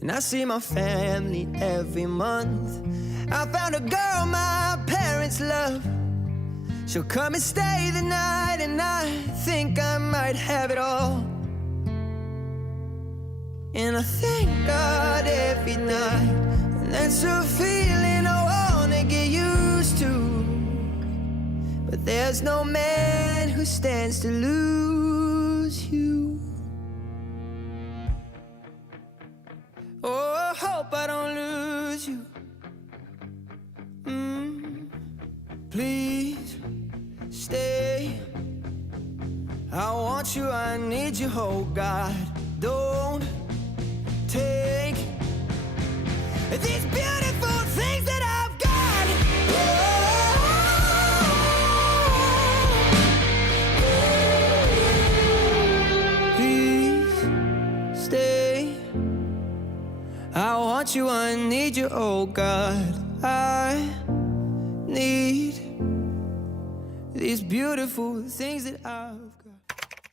and I see my family every month. I found a girl my parents love. She'll come and stay the night, and I think I might have it all. And I thank God every night, and that's a feeling I wanna get used to. But there's no man who stands to lose you. Oh, I hope I don't lose you. Please stay. I want you, I need you, oh God. Don't take these beautiful things that I've got. Please stay. I want you, I need you, oh God. I need these beautiful things that I've